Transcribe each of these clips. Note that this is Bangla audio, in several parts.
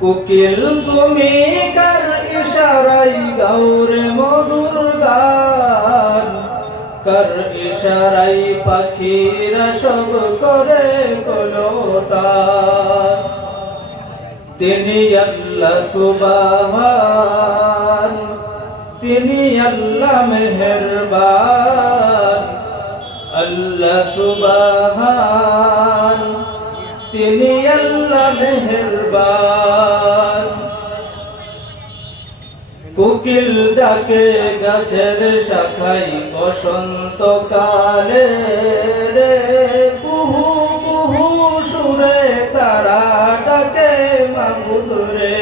কুকিল তুমি কার ইশারাই গাউরে মধুর গান? কার ইশারাই পাখিরা সব করে কলতান তিনি আল্লাহ সুবাহান, তিনি আল্লাহ মেহেরবান কোকিল ডাকে গাছের শাখাই বসন্ত কালে রে কুহু কুহু সুরে তারা ডাকে মাগুদ রে।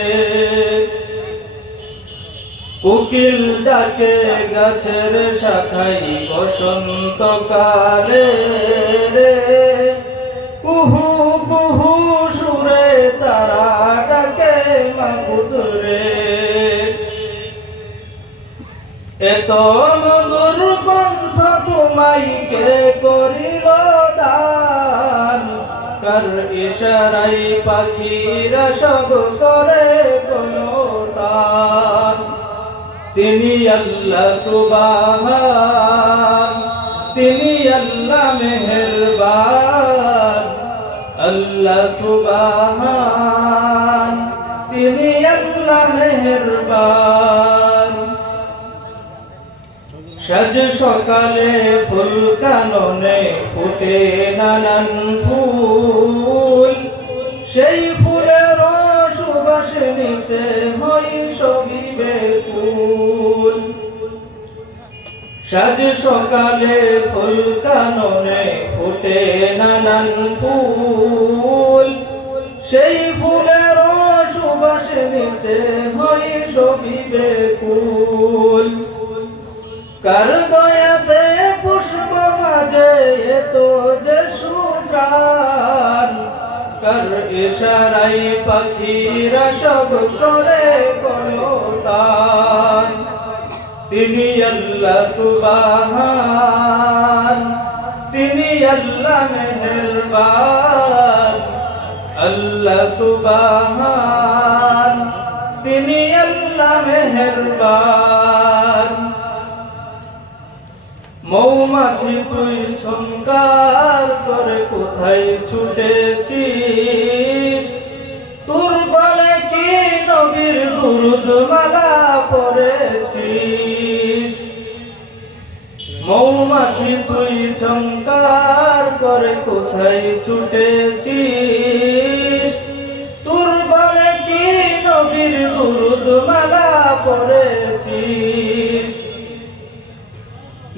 কোকিল ডাকে গাছের শাখাই বসন্ত কালে রে এত মধুর কণ্ঠ তোমায় কে করিল দান? কার ইশারাই পাখিরা সব করে কলতান তিনি আল্লাহ সুবাহান, তিনি আল্লাহ মেহেরবান। আল্লাহ সুবাহান। সাজ সকালে ফুল কাননে ফুটে নানান ফুল। সেই ফুলের সুবাস নিতে হই সবই বেকুল। সাজ সকালে ফুল কাননে ফুটে নানান ফুল। সেই ফুলের সুবাস নিতে হই সবই বেকুল। কার দয়াতে পুষ্প মাঝে এত যে সুগান কার ইশারাই পাখিরা সব করে কলতান? তিনি আল্লাহ সুবাহান, তিনি আল্লাহ মেহেরবান। আল্লাহ সুবাহান, তিনি আল্লাহ মেহেরবান। মৌমাছি তুই সংকার করে কোথায় ছুটেছিস? তোর গলে কি নবীর দুরুদ মালা পড়েছিস মৌমাছি তুই সংকার করে কোথায় ছুটেছিস? তোর গলে কি নবীর দুরুদ মালা পড়েছিস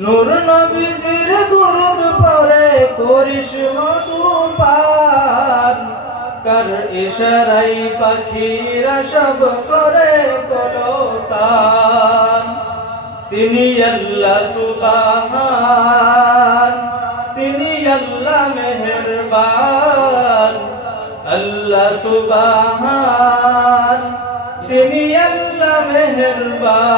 নূর নবীজির দুরুদ পরে করিস মধুপান কার ইশারাই পাখিরা সব করে কলতান। তিনি আল্লাহ সুবাহান, তিনি আল্লাহ মেহেরবান। আল্লাহ সুবাহান, তিনি আল্লাহ মেহেরবান।